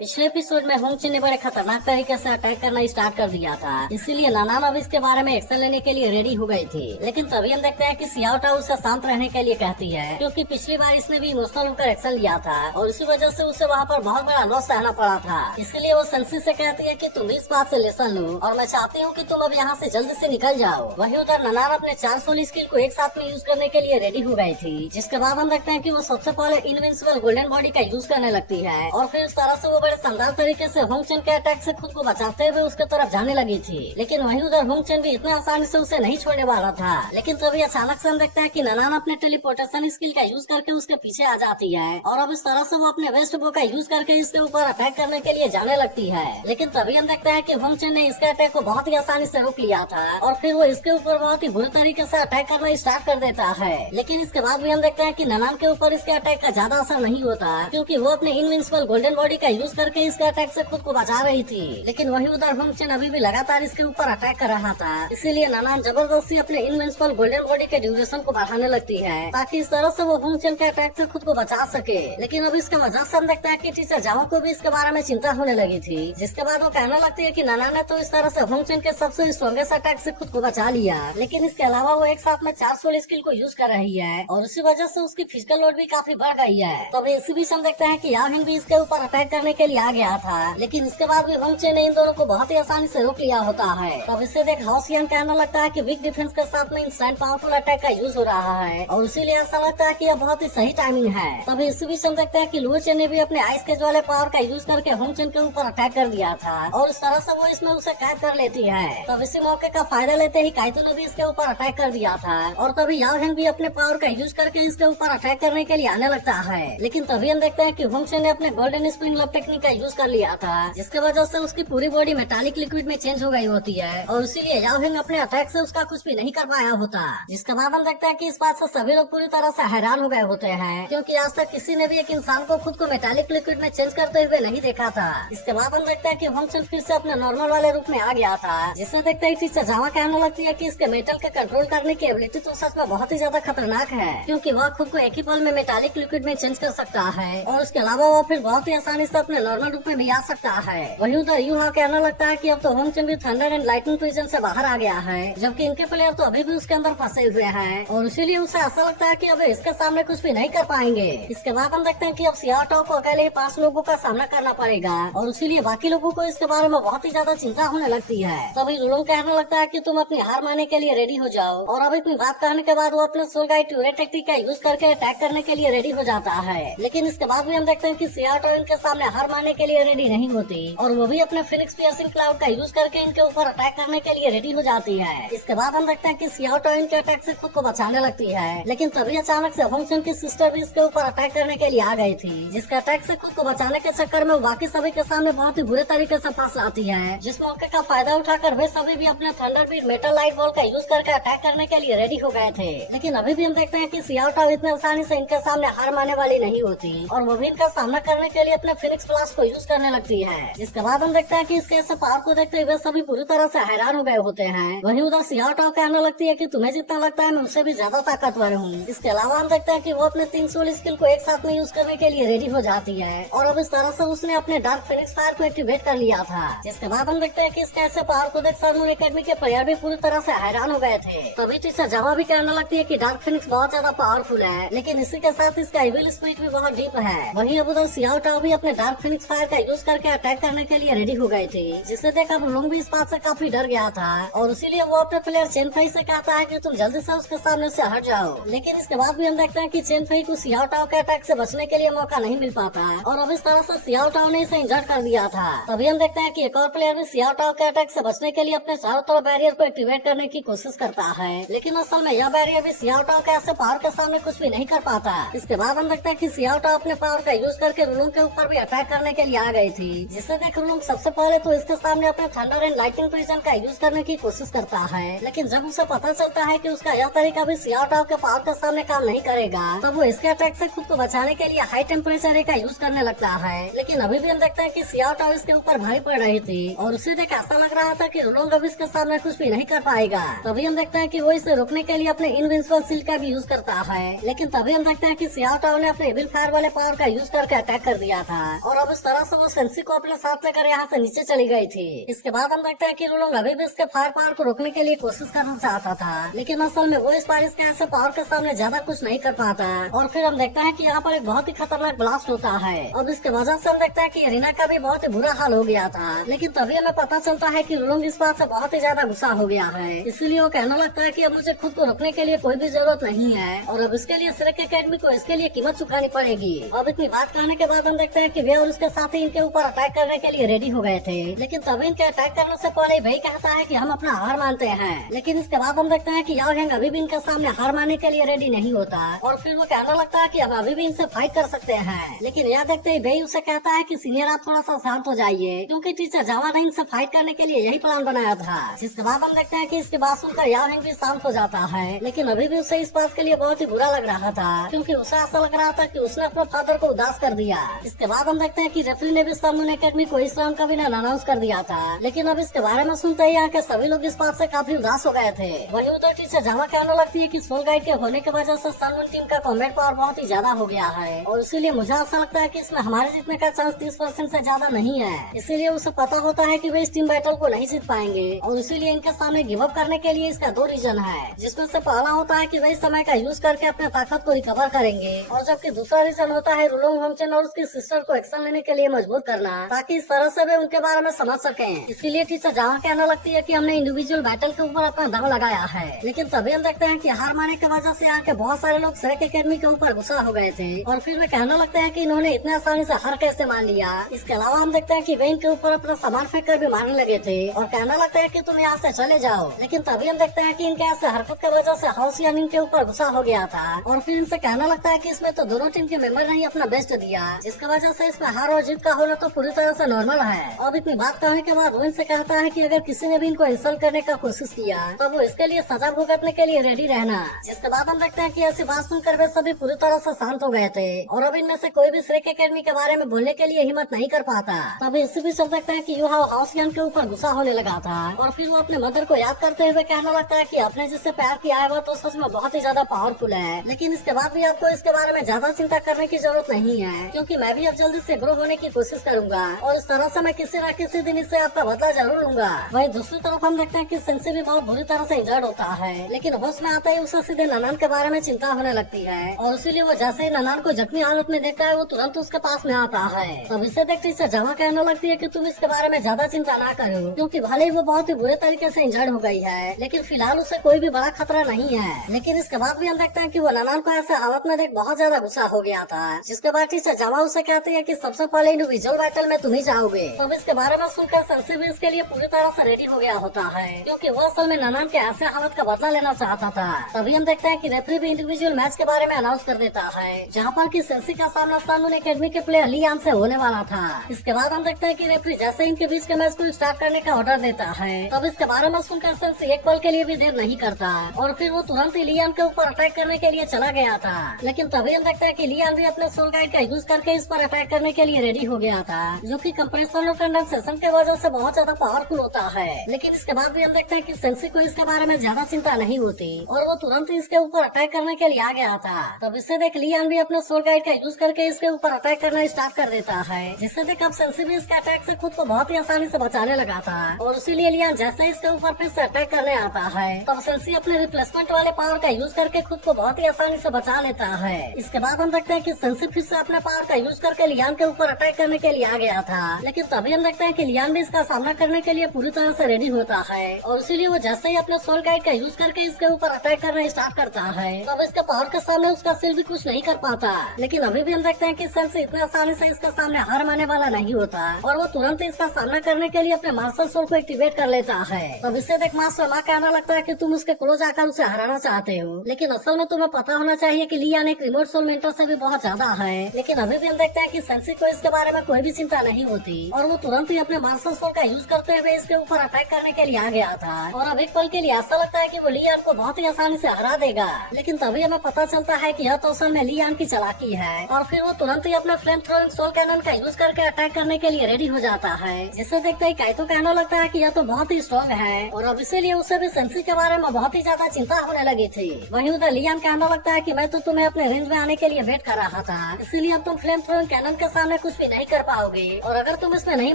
पिछले एपिसोड में होंगचिन ने बड़े खतरनाक तरीके से अटैक करना स्टार्ट कर दिया था, इसीलिए नानान अब इसके बारे में एक्शन लेने के लिए रेडी हो गई थी। लेकिन तभी हम देखते हैं कि सियाओ टाओ उसे शांत रहने के लिए कहती है, क्योंकि पिछली बार इसने भी इमोशनल होकर एक्शन लिया था और इसी वजह से उसे वहाँ पर बहुत बड़ा लॉस सहना पड़ा था। इसलिए वो सेंसी से कहती है कि तुम भी इस बात से लेसन लो और मैं चाहती हूँ कि तुम अब यहाँ से जल्दी से निकल जाओ। वही उधर नानान अपने 4 सोल स्किल को एक साथ में यूज करने के लिए रेडी हो गई थी, जिसके बाद हम देखते हैं कि वो सबसे पहले इनविंसिबल गोल्डन बॉडी का यूज करने लगती है और फिर इस तरह से वो बड़े शानदार तरीके से होंगचिन के अटैक से खुद को बचाते हुए उसके तरफ जाने लगी थी। लेकिन वहीं उधर होंगचिन भी इतने आसानी से उसे नहीं छोड़ने वाला था। लेकिन तभी अचानक से हम देखते हैं कि नानान अपने टेलीपोर्टेशन स्किल का यूज करके उसके पीछे आ जाती है और अब इस तरह से वो अपने वेस्ट बो का यूज करके इसके ऊपर अटैक करने के लिए जाने लगती है। लेकिन तभी हम देखते हैं कि होंगचिन ने इसके अटैक को बहुत ही आसानी से रोक लिया था और फिर वो इसके ऊपर बहुत ही बुरे तरीके से अटैक करना स्टार्ट कर देता है। लेकिन इसके बाद भी हम देखते हैं कि नानान के ऊपर इसके अटैक का ज्यादा असर नहीं होता, क्योंकि वो अपने इनविंसिबल गोल्डन बॉडी का यूज करके इसके अटैक से खुद को बचा रही थी। लेकिन वही उधर होंगचिन अभी भी लगातार इसके ऊपर अटैक कर रहा था, इसीलिए नानान जबरदस्ती अपने इनविंसिबल गोल्डन बॉडी के ड्यूरेशन को बढ़ाने लगती है ताकि इस तरह से वो होंगचिन के अटैक से खुद को बचा सके। लेकिन अब इसके वजह से हम देखते हैं कि टीचर जाओ को भी इसके बारे में चिंता होने लगी थी, जिसके बाद वो कहने लगती है कि नानान ने तो इस तरह से होंगचिन के सबसे स्ट्रॉन्गेस्ट अटैक से खुद को बचा लिया, लेकिन इसके अलावा वो एक साथ में 4 सोल स्किल को यूज कर रही है और उसी वजह से उसकी फिजिकल लोड भी काफी बढ़ गई है। तो इसी बीच हम देखते हैं कि याहिन भी इसके ऊपर अटैक करने के लिए आ गया था, लेकिन इसके बाद भी होंगचिन ने इन दोनों को बहुत ही आसानी से रोक लिया होता है। तब इससे देख हाउसियन कहने लगता है कि वीक डिफेंस के साथ में इंस्टेंट पावरफुल अटैक का यूज हो रहा है और इसीलिए ऐसा लगता है कि यह बहुत ही सही टाइमिंग है। तभी इसी बीच हम देखते हैं कि लुओचेन ने भी अपने आइस केज वाले पावर का यूज करके होंगचिन के ऊपर अटैक कर दिया था और इस तरह से वो इसमें उसे कैद कर लेती है। तब इसी मौके का फायदा लेते ही काइतो ने भी इसके ऊपर अटैक कर दिया था और तभी याओहेंग भी अपने पावर का यूज करके इसके ऊपर अटैक करने के लिए आने लगता है। लेकिन तभी हम देखते हैं कि होंगचिन ने अपने गोल्डन स्प्रिंग लव टेक्निक का यूज कर लिया था, जिसके वजह से उसकी पूरी बॉडी मेटालिक लिक्विड में चेंज हो गई होती है और इसीलिए याओहेंग अपने अटैक से उसका कुछ भी नहीं कर पाया होता। जिसके बाद हम देखते हैं कि इस बात से सभी लोग पूरी तरह से हैरान हो गए होते हैं, क्योंकि आज तक किसी ने भी एक इंसान को खुद को मेटालिक लिक्विड में चेंज करते हुए नहीं देखा था। इसके बाद हम देखते हैं कि होंगचिन फिर से अपने नॉर्मल वाले रूप में आ गया था, जिससे देखते हैं टीचर जावा कहने लगती है कि इसके मेटल के कंट्रोल करने की एबिलिटी तो सच में बहुत ही ज्यादा खतरनाक है, क्योंकि वह खुद को एक ही पल में मेटालिक लिक्विड में चेंज कर सकता है और उसके अलावा वह फिर बहुत ही आसानी से अपने नॉर्मल रूप में भी आ सकता है। वहीं उधर यूहा कहने लगता है कि अब तो होंगचिन भी थंडर एंड लाइटनिंग प्रिजन से बाहर आ गया है, जबकि इनके प्लेयर तो अभी भी उसके अंदर फंसे हुए हैं और इसीलिए उसे ऐसा लगता है कि अब इसके सामने कुछ भी नहीं कर पाएंगे। इसके बाद हम देखते हैं कि अब सियाओ टाओ को अकेले ही 5 लोगों का सामना करना पड़ेगा और इसीलिए बाकी लोगों को इसके बारे में बहुत ही ज्यादा चिंता होने लगती है। तभी लुलुंग कहने लगता है कि तुम अपनी हार मानने के लिए रेडी हो जाओ और अब इतनी बात कहने के बाद वो अपने सोल गाइड ट्यूरेट टेक्निक का यूज करके अटैक करने के लिए रेडी हो जाता है। लेकिन इसके बाद भी हम देखते हैं कि सियाओ टाओ इनके सामने हार मानने के लिए रेडी नहीं होती और वो भी अपने फिनिक्स पियर्सिंग क्लाउड का यूज करके इनके ऊपर अटैक करने के लिए रेडी हो जाती है। इसके बाद हम देखते हैं कि सियाओ टाओ इनके अटैक से खुद को बचाने लगती है, लेकिन तभी अचानक से होंगचिन की सिस्टर भी इसके ऊपर अटैक करने के लिए आ गई थी, जिसके अटैक से खुद को बचाने के चक्कर में बाकी सभी के सामने बहुत ही बुरे तरीके से फंस जाती है। जिस मौके का फायदा उठाकर वे सभी भी अपने थंडरबीट मेटल लाइट बॉल का यूज करके अटैक करने के लिए रेडी हो गए थे। लेकिन अभी भी हम देखते हैं कि सियाओ टाओ इतने आसानी से इनके सामने हार मानने वाली नहीं होती और वो भी इनका सामना करने के लिए अपने फिनिक्स फ्लास्क को यूज करने लगती है। जिसके बाद हम देखते हैं कि इसके ऐसे पावर को देखते हुए सभी पूरी तरह से हैरान हो गए होते हैं। वहीं उधर सियाओ टाओ कहने लगती है कि तुम्हें जितना लगता है मैं उससे भी ज्यादा ताकतवर हूँ। इसके अलावा हम देखते हैं कि वो अपने 3 सोल स्किल को एक साथ में यूज करने के लिए रेडी हो जाती है और अब इस तरह से उसने अपने डार्क फिनिक्स फायर को एक्टिवेट कर लिया था। जिसके बाद हम देखते हैं कि इसके ऐसे पावर को देख सनमून एकेडमी के प्लेयर भी पूरी तरह से हैरान हो गए थे। तभी टीचर जावा भी कहने लगती है कि डार्क फिनिक्स बहुत ज्यादा पावरफुल है, लेकिन इसी के साथ इसका इविल स्पिरिट भी बहुत डीप है। वहीं अब उधर सियाओ टाओ भी अपने डार्क फिनिक्स फायर का यूज करके अटैक करने के लिए रेडी हो गई थी, जिसे देख अब लुंग भी इस बात से काफी डर गया था और इसीलिए वो अपने प्लेयर चेन फई से कहता है कि तुम जल्दी से उसके सामने से हट जाओ। लेकिन इसके बाद भी हम देखते हैं कि चेन फई को सियाओ टाओ के अटैक से बचने के लिए मौका नहीं मिल पाता और अब इस तरह से सियाओ टाओ ने इसे इंजर्ड कर दिया था। तभी हम देखते हैं कि एक और प्लेयर भी सियाओ टाओ के अटैक से बचने के लिए अपने चारों तरफ बैरियर को एक्टिवेट करने की कोशिश करता है, लेकिन असल में यह बैरियर भी सियाओ टाओ के ऐसे पावर के सामने कुछ भी नहीं कर पाता। इसके बाद हम देखते हैं कि सियाओ टाओ अपने पावर का यूज करके रुलुंग के ऊपर भी अटैक करने के लिए आ गई थी, जिससे देख रुलुंग सबसे पहले तो इसके सामने अपने थंडर एंड लाइटनिंग प्रिजन का यूज करने की कोशिश करता है, लेकिन जब उसे पता चलता है कि उसका यह तरीका भी सियाओ टाओ के पावर के सामने काम नहीं करेगा, तब वो इसके अटैक से खुद को बचाने के लिए हाई टेम्परेचर रे का यूज करने लगता है। लेकिन अभी भी हम देखते हैं कि सियाओ टाओ इसके ऊपर भारी पड़ रही थी और उसे देख ऐसा लग रहा था कि रुलुंग अब इसके सामने कुछ भी नहीं कर पाएगा। तभी हम देखते हैं कि वो इसे रोकने के लिए अपने इनविंसिबल शील्ड का भी यूज करता है, लेकिन तभी हम देखते हैं कि सियाओ टाओ ने अपने एविल फायर वाले पावर का यूज करके अटैक कर दिया था और अब इस इस तरह से वो सेंसी को अपने साथ लेकर यहाँ से नीचे चली गई थी। इसके बाद हम देखते हैं कि रुलोंग अभी भी इसके फायर पावर को रोकने के लिए कोशिश करना चाहता था, लेकिन असल में वो इस बार इसके ऐसे पावर के सामने ज्यादा कुछ नहीं कर पाता। और फिर हम देखते हैं कि यहाँ पर एक बहुत ही खतरनाक ब्लास्ट होता है। अब इसके वजह से हम देखते हैं कि रीना का भी बहुत ही बुरा हाल हो गया था, लेकिन तभी हमें पता चलता है कि रुलोंग इस बात से बहुत ही ज्यादा गुस्सा हो गया है। इसीलिए वो कहने लगता है कि अब मुझे खुद को रोकने के लिए कोई भी जरूरत नहीं है और अब इसके लिए श्रेक एकेडमी को इसके लिए कीमत चुकानी पड़ेगी। अब इतनी बात करने के बाद हम देखते हैं कि वे और उसके साथी इनके ऊपर अटैक करने के लिए रेडी हो गए थे, लेकिन तभी इनके अटैक करने से पहले वही कहता है कि हम अपना हार मानते हैं। लेकिन इसके बाद हम देखते हैं कि याओ हैंग अभी भी इनके सामने हार मानने के लिए रेडी नहीं होता और फिर वो कहने लगता है कि हम अभी भी इनसे फाइट कर सकते हैं। लेकिन यह देखते ही वही उसे कहता है कि सीनियर आप थोड़ा सा शांत हो जाइए, क्योंकि टीचर जावा ने इनसे फाइट करने के लिए यही प्लान बनाया था। जिसके बाद हम देखते हैं कि इसकी बात सुनकर याओ हैंग भी शांत हो जाता है, लेकिन अभी भी उसे इस बात के लिए बहुत ही बुरा लग रहा था, क्योंकि उसे ऐसा लग रहा था कि उसने अपने फादर को उदास कर दिया। इसके बाद हम देखते हैं कि रेफरी ने भी सामून एकेडमी को इस राउंड का विनर अनाउंस कर दिया था, लेकिन अब इसके बारे में सुनते ही यहाँ के सभी लोग इस बात से काफी उदास हो गए थे। वही उधर टीचर जावा कहने लगती है कि सोल गाइड के होने की वजह से सामून टीम का कॉम्बैट पावर बहुत ही ज्यादा हो गया है और इसीलिए मुझे ऐसा लगता है कि इसमें हमारे जीतने का चांस 30% से ज्यादा नहीं है। इसीलिए उसे पता होता है कि वे इस टीम बैटल को नहीं जीत पाएंगे और इसीलिए इनके सामने गिव अप करने के लिए इसका 2 रीजन है, जिसमें से पहला होता है कि वे इस समय का यूज करके अपने ताकत को रिकवर करेंगे और जबकि दूसरा रीजन होता है रुलोंग होमचेन और उसकी सिस्टर को एक्शन लेने के लिए मजबूर करना, ताकि इस तरह से वे उनके बारे में समझ सकें। इसीलिए टीचर जावा कहने लगती है कि हमने इंडिविजुअल बैटल के ऊपर अपना दम लगाया है, लेकिन तभी हम देखते हैं कि हार मारने की वजह से यहाँ के बहुत सारे लोग श्रेक एकेडमी के ऊपर गुस्सा हो गए थे और फिर वे कहने लगते हैं कि इन्होंने इतने आसानी से हार कैसे मान लिया। इसके अलावा हम देखते हैं कि वे इनके ऊपर अपना सामान फेंक कर भी मारने लगे थे और कहने लगते हैं कि तुम यहाँ से चले जाओ, लेकिन तभी हम देखते हैं कि इनके ऐसे हरकत की वजह से हाउसियान इनके ऊपर गुस्सा हो गया था और फिर इनसे कहने लगता है कि इसमें तो दोनों टीम के मेंबर ने ही अपना बेस्ट दिया, जिसकी वजह से इसमें हार और जीत का होना तो पूरी तरह से नॉर्मल है। अब इतनी बात कहने के बाद वो इनसे कहता है कि अगर किसी ने भी इनको इंसल्ट करने का कोशिश किया तो वो इसके लिए सजा भुगतने के लिए रेडी रहना। जिसके बाद हम देखते हैं कि ऐसी बात सुनकर वे सभी पूरी तरह से शांत हो गए थे और अब इनमें से कोई भी श्रेक एकेडमी के बारे में बोलने के लिए हिम्मत नहीं कर पाता। तभी इसी भी चल सकता है कि यूहाओ हाउसियान के ऊपर गुस्सा होने लगा था और फिर वो अपने मदर को याद करते हुए कहने लगता है कि अपने जिससे प्यार किया है वो तो सच में बहुत ही ज्यादा पावरफुल है, लेकिन इसके बाद भी आपको इसके बारे में ज्यादा चिंता करने की जरूरत नहीं है, क्योंकि मैं भी अब जल्दी से ग्रो होने की कोशिश करूंगा और इस तरह से मैं किसी न किसी दिन इससे आपका बदला जरूर लूंगा। वही दूसरी तरफ हम देखते हैं कि सेंसी भी बहुत बुरी तरह से इंजर्ड होता है, लेकिन होश में आता ही उसे सीधे ननान के बारे में चिंता होने लगती है और इसीलिए वो जैसे ही ननान को जख्मी हालत में देखता है वो तुरंत उसके पास में आता है। तब इसे देख टीचर जावा कहने लगती है कि तुम इसके बारे में ज्यादा चिंता ना करो, क्योंकि भले ही वो बहुत ही बुरे तरीके से इंजर्ड हो गई है, लेकिन फिलहाल उसे कोई भी बड़ा खतरा नहीं है। लेकिन इसके बाद भी हम देखते हैं कि वो ननान को ऐसे हालत में देख बहुत ज्यादा गुस्सा हो गया था, जिसके बाद टीचर जावा उसे कहती है कि सबसे पहले इंडिविजुअल बैटल में तुम ही जाओगे। तब इसके बारे में सुनकर सेंसी भी इसके लिए पूरी तरह से रेडी हो गया होता है, क्योंकि वो असल में ननान के ऐसे हालत का बदला लेना चाहता था। तभी हम देखते हैं कि रेफरी भी इंडिविजुअल मैच के बारे में अनाउंस कर देता है, जहाँ पर कि सेंसी का सामना सामून एकेडमी के प्लेयर लियान से होने वाला था। इसके बाद हम देखते हैं कि रेफरी जैसे इनके बीच के मैच को स्टार्ट करने का ऑर्डर देता है, तब इसके बारे में सुनकर सेंसी एक पल के लिए भी देर नहीं करता और फिर वो तुरंत ही लियान के ऊपर अटैक करने के लिए चला गया था। लेकिन तभी हम देखते हैं कि लियान भी अपने सोल गाइड का यूज करके इस पर अटैक करने के लिए रेडी हो गया था, जो कि कंप्रेशन और कंडेंसेशन के वजह से बहुत ज्यादा पावरफुल होता है। लेकिन इसके बाद भी हम देखते हैं कि सेंसी को इसके बारे में ज्यादा चिंता नहीं होती और वो तुरंत ही इसके ऊपर अटैक करने के लिए आ गया था। तब इसे देख लियान भी अपने सोल गाइड का यूज करके इसके ऊपर अटैक करना स्टार्ट कर देता है, जिससे देख अब सेंसी भी इसके अटैक से खुद को बहुत ही आसानी से बचाने लगा था और इसीलिए लियान जैसे इसके ऊपर फिर से अटैक करने आता है तब सेंसी अपने रिप्लेसमेंट वाले पावर का यूज करके खुद को बहुत ही आसानी से बचा लेता है। इसके बाद हम देखते हैं कि सेंसी फिर से अपने पावर का यूज करके लियान के ऊपर अटैक करने के लिए आ गया था, लेकिन तभी हम देखते हैं कि लियान भी इसका सामना करने के लिए पूरी तरह से रेडी होता है और इसीलिए वो जैसे ही अपने सोल गाइड का यूज करके इसके ऊपर अटैक करना स्टार्ट करता है तब इसके पावर के सामने उसका सिर भी कुछ नहीं कर पाता। लेकिन अभी भी हम देखते हैं कि सेंसी इतने आसानी से इसके सामने हार मानने वाला नहीं होता और वो तुरंत इसका सामना करने के लिए अपने मार्शल सोल को एक्टिवेट कर लेता है। तब इससे देख मास्टर माँ कहना लगता है कि तुम उसके क्लोज आकर उसे हराना चाहते हो, लेकिन असल में तुम्हें पता होना चाहिए कि लियान एक रिमोट सोल मेंटर से भी बहुत ज्यादा है। लेकिन अभी भी हम देखते हैं कि सेंसी को इसके बारे में कोई भी चिंता नहीं होती और वो तुरंत ही अपने मार्शल सोल का यूज करते हुए इसके ऊपर अटैक करने के लिए आ गया था और अब एक पल के लिए ऐसा लगता है कि वो लियान को बहुत ही आसानी से हरा देगा। लेकिन तभी हमें पता चलता है कि यह तो असल में लियान की चालाकी है और फिर वो तुरंत ही अपना फ्लेम थ्रोइंग सोल कैनन का यूज करके अटैक करने के लिए रेडी हो जाता है, जिसे देखते ही काइतो कहने लगता है कि यह तो बहुत ही स्ट्रॉन्ग है और अब इसीलिए उसे भी सेंसी के बारे में बहुत ही ज्यादा चिंता होने लगी थी। वहीं उधर लियान कहने लगता है कि मैं तो तुम्हें अपने रेंज में आने के लिए वेट कर रहा था, इसीलिए अब तुम फ्लेम थ्रोइंग कैनन के सामने कुछ कुछ भी नहीं कर पाओगे और अगर तुम इसमें नहीं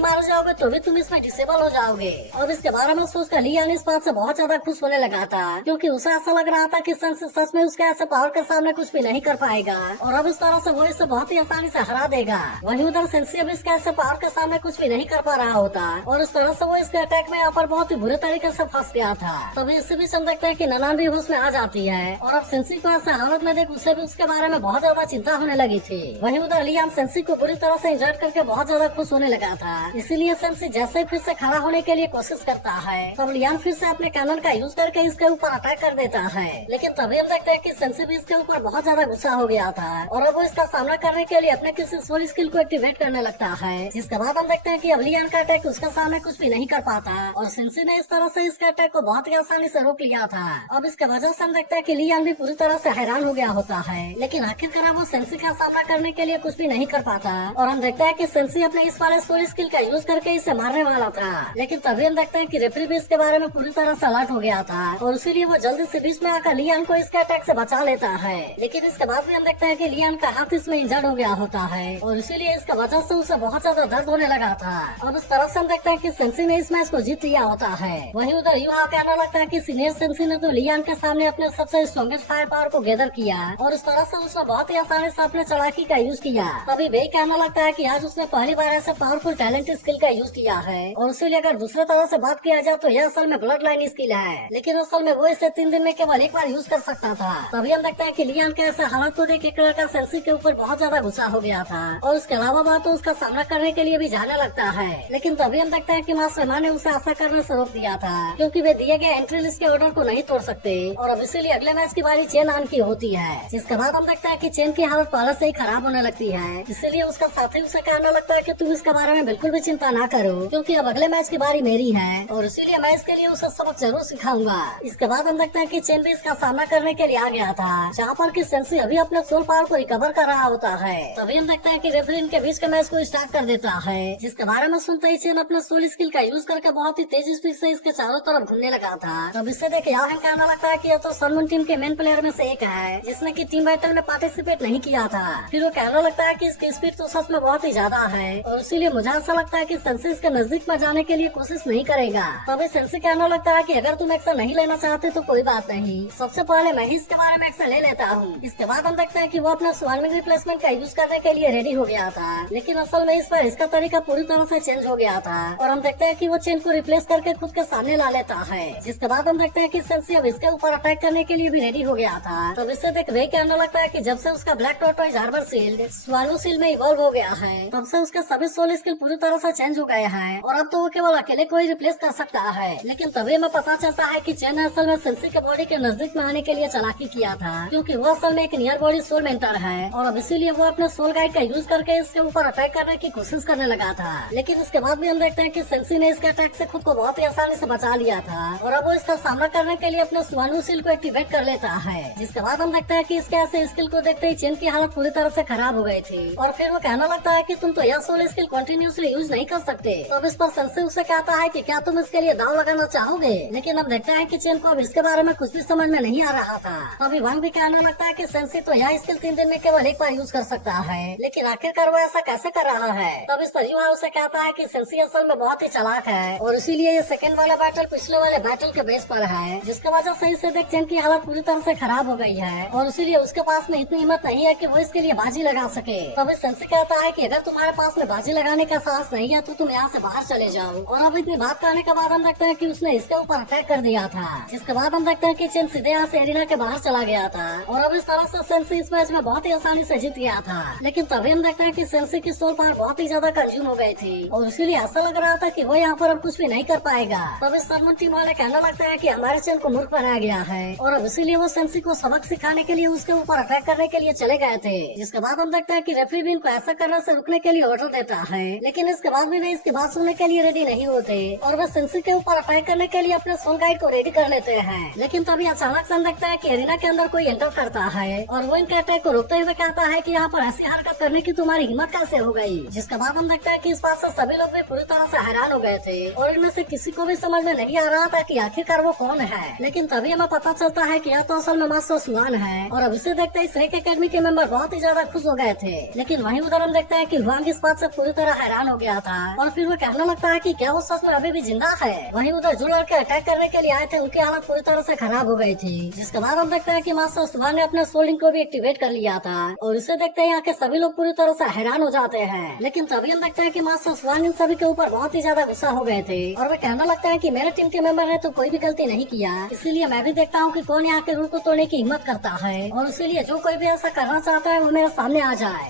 मारे जाओगे तो भी तुम इसमें डिसेबल हो जाओगे। और इसके बारे में सोचकर लियान इस बात से बहुत ज्यादा खुश होने लगा था, क्योंकि उसे ऐसा लग रहा था कि सेंसी सच में उसके ऐसे पावर के सामने कुछ भी नहीं कर पाएगा और अब इस तरह से वो इसे बहुत ही आसानी से हरा देगा। वहीं उधर सेंसी अब इसके ऐसे पावर के सामने कुछ भी नहीं कर पा रहा होता और इस तरह से वो इसके अटैक में यहाँ पर बहुत ही बुरे तरीके से फंस गया था। तभी इससे भी समझ सकते हैं कि ननान भी होश में आ जाती है और अब सेंसी को ऐसे हालत में देख उसे भी उसके बारे में बहुत ज्यादा चिंता होने लगी थी। वहीं उधर लियान सेंसी को बुरी तरह से इंजर्ड करके बहुत ज्यादा खुश होने लगा था, इसीलिए सेंसी जैसे फिर से खड़ा होने के लिए कोशिश करता है तब लियान फिर से अपने कैनन का यूज करके इसके ऊपर अटैक कर देता है। लेकिन तभी हम देखते हैं कि सेंसी भी इसके ऊपर बहुत ज्यादा गुस्सा हो गया था और अब वो इसका सामना करने के लिए अपने किसी सोल स्किल को एक्टिवेट करने लगता है, जिसके बाद हम देखते हैं कि अब लियान का अटैक उसके सामने कुछ भी नहीं कर पाता और सेंसी ने इस तरह से इसके अटैक को बहुत ही आसानी से रोक लिया था। अब इसके वजह से हम देखते हैं कि लियान भी पूरी तरह से हैरान हो गया होता है, लेकिन आखिरकार वो सेंसी का सामना करने के लिए कुछ भी नहीं कर पाता और हम देखते हैं कि सेंसी अपने इस वाले सोल स्किल का यूज करके इसे मारने वाला था। लेकिन तभी हम देखते हैं कि रेफरी भी इसके बारे में पूरी तरह से अलर्ट हो गया था और इसीलिए वो जल्दी से बीच में आकर लियान को इसके अटैक से बचा लेता है। लेकिन इसके बाद भी हम देखते हैं कि लियान का हाथ इसमें इंजर्ड हो गया होता है और इसीलिए इसका वजह से उसे बहुत ज्यादा दर्द होने लगा था। अब इस तरह से हम देखते हैं कि सेंसी ने इस मैच को जीत लिया होता है। वहीं उधर युवा कहना लगता है कि सीनियर सेंसी ने तो लियान के सामने अपने सबसे स्ट्रॉन्गेस्ट फायर पावर को गैदर किया और इस तरह से उसने बहुत ही आसानी से अपने चालाकी का यूज किया। तभी वे कहना लगता है कि आज उसने पहली बार ऐसे पावरफुल टैलेंट स्किल का यूज किया है और इसीलिए अगर दूसरे तरह से बात किया जाए तो यह असल में ब्लड लाइन स्किल है, लेकिन असल में वो इसे 3 दिन में केवल एक बार यूज कर सकता था। तभी हम देखते हैं कि लियान के ऐसे हालत को देख एक लड़का सेंसी के ऊपर बहुत ज्यादा गुस्सा हो गया था और उसके अलावा बात तो उसका सामना करने के लिए भी जाने लगता है। लेकिन तभी हम देखते हैं कि मास्टर ने उसे ऐसा करने से रोक दिया था, क्योंकि वे दिए गए एंट्री लिस्ट के ऑर्डर को नहीं तोड़ सकते और अब इसीलिए अगले मैच की बारी चेन आन की होती है। जिसके बाद हम देखते हैं कि चेन की हालत पहले से ही खराब होने लगती है, इसीलिए उसका साथी उसे कहने लगता है कि तुम इसके बारे में बिल्कुल भी चिंता ना करो, क्योंकि अब अगले मैच की बारी मेरी है और इसीलिए मैं इसके लिए उसे सबक जरूर सिखाऊंगा। इसके बाद हम देखते हैं कि चेन भी इसका सामना करने के लिए आ गया था, जहाँ पर कि सेंसी अभी अपने सोल पावर को रिकवर कर रहा होता है। तभी हम देखते हैं कि रेफरी इनके बीच के मैच को स्टार्ट कर देता है, जिसके बारे में सुनते ही चेन अपने सोल स्किल का यूज करके बहुत ही तेज स्पीड से इसके चारों तरफ घूमने लगा था। तब इससे देख याहन कहना लगता है कि यह तो सनमून टीम के मेन प्लेयर में से एक है, जिसने की टीम बैटल में पार्टिसिपेट नहीं किया था। फिर वो कहना लगता है कि इसकी स्पीड तो सच में बहुत ही ज्यादा है और इसीलिए मुझे ऐसा लगता है कि सेंसी इसके नजदीक में जाने के लिए कोशिश नहीं करेगा। तभी सेंसी कहना लगता है कि अगर तुम एक्शन नहीं लेना चाहते तो कोई बात नहीं, सबसे पहले मैं ही इसके बारे में एक्शन ले लेता हूँ। इसके बाद हम देखते हैं कि वो अपना स्वार्मिंग रिप्लेसमेंट का यूज करने के लिए रेडी हो गया था, लेकिन असल में इस पर इसका तरीका पूरी तरह से चेंज हो गया था और हम देखते हैं कि वो चेन को रिप्लेस करके खुद के सामने ला लेता है। जिसके बाद हम देखते हैं कि सेंसी अब इसके ऊपर अटैक करने के लिए भी रेडी हो गया था। तब इससे देख वे कहने लगता है कि जब से उसका black tortoise harbour shield swallow shield में इवॉल्व हो गया है, तब से उसके सभी सोल स्किल पूरी तरह से चेंज हो गए हैं और अब तो वो केवल अकेले को ही रिप्लेस कर सकता है। लेकिन तभी हमें पता चलता है कि चेन ने असल में सेंसी के बॉडी के नजदीक में आने के लिए चालाकी किया था, क्योंकि वो असल में एक नियर बॉडी सोल मेंटर है और अब इसीलिए वो अपने सोल गाइड का यूज करके इसके ऊपर अटैक करने की कोशिश करने लगा था। लेकिन इसके बाद भी हम देखते हैं कि सेंसी ने इसके अटैक से खुद को बहुत ही आसानी से बचा लिया था और अब वो इसका सामना करने के लिए अपने स्वानु शील्ड को एक्टिवेट कर लेता है। जिसके बाद हम देखते हैं कि इसके ऐसे स्किल को देखते ही चेन की हालत पूरी तरह से खराब हो गई थी और फिर वो कहना लगता है कि तुम तो यह सोल स्किल कंटिन्यूसली यूज नहीं कर सकते। तो अब इस पर सेंसी उसे कहता है कि क्या तुम इसके लिए दाव लगाना चाहोगे, लेकिन हम देखते हैं कि चेन को अब इसके बारे में कुछ भी समझ में नहीं आ रहा था। अभी वंग भी कहने लगता है कि सेंसी तो यह स्किल 3 दिन में केवल एक बार यूज कर सकता है, लेकिन आखिरकार वो ऐसा कैसे कर रहा है। तब इस पर युवा उसे कहता है कि सेंसी असल में बहुत ही चालाक है और इसीलिए ये सेकंड वाला बैटल पिछले वाले बैटल के बेस पर है, जिसकी वजह से इसे देख चेन की हालत पूरी तरह से खराब हो गई है और इसीलिए उसके पास में इतनी हिम्मत नहीं है कि वो इसके लिए बाजी लगा सके। तब सेंसी कहता है कि अगर तुम्हारे पास में बाजी लगाने का साहस नहीं है तो तुम यहाँ से बाहर चले जाओ। और अब इतनी बात करने के बाद हम देखते हैं कि उसने इसके ऊपर अटैक कर दिया था, जिसके बाद हम देखते हैं कि चेन सीधे यहाँ से एरिना के बाहर चला गया था और अब इस तरह से सेंसी इस मैच में बहुत ही आसानी से जीत गया था। लेकिन तभी हम देखते हैं कि सेंसी की सोल पावर बहुत ही ज्यादा कंज्यूम हो गई थी और इसीलिए ऐसा लग रहा था कि वो यहाँ पर अब कुछ भी नहीं कर पाएगा। तब इस सरमन टीम वाले कहने लगता है कि हमारे चेन को मूर्ख बनाया गया है और अब इसीलिए वो सेंसी को सबक सिखाने के लिए उसके ऊपर अटैक करने के लिए चले गए थे। जिसके बाद हम देखते हैं कि रेफरी भी इनको ऐसा करने से रुकने के लिए ऑर्डर देता है, लेकिन इसके बाद भी वे इसकी बात सुनने के लिए रेडी नहीं होते और वे सेंसी के ऊपर अटैक करने के लिए अपने सोल गाइड को रेडी कर लेते हैं। लेकिन तभी अचानक से हम देखते हैं कि एरिना के अंदर कोई एंटर करता है और वो इनके अटैक को रोकते हुए कहता है कि यहाँ पर ऐसी हरकत करने की तुम्हारी हिम्मत कैसे हो गई। जिसके बाद हम देखते हैं कि इस बात से सभी लोग भी पूरी तरह से हैरान हो गए थे और इनमें से किसी को भी समझ में नहीं आ रहा था कि आखिरकार वो कौन है। लेकिन तभी हमें पता चलता है कि यह तो असल में मास्टर सुआन है और अब इसे देखते ही स्नेक एकेडमी के मेंबर बहुत ही ज्यादा खुश हो गए थे। लेकिन वहीं उधर हम देखते देखते हैं कि हुआंग इस बात से पूरी तरह हैरान हो गया था और फिर वो कहने लगता है कि क्या वो सच में अभी भी जिंदा है। वहीं उधर जो लड़के अटैक करने के लिए आए थे उनकी हालत पूरी तरह से खराब हो गई थी, जिसके बाद हम देखते हैं कि मास्टर सुबह ने अपने सोलिंग को भी एक्टिवेट कर लिया था और इसे देखते हैं यहाँ के सभी लोग पूरी तरह से हैरान हो जाते हैं। लेकिन तभी हम देखते हैं कि मास्टर सुबह इन सभी के ऊपर बहुत ही ज्यादा गुस्सा हो गए थे और वे कहने लगता है कि मेरे टीम के मेंबर ने तो कोई भी गलती नहीं किया, इसीलिए मैं भी देखता हूँ कि कौन यहाँ के रूल को तोड़ने की हिम्मत करता है और इसीलिए जो कोई भी ऐसा करना चाहता है वो मेरे सामने आ जाए।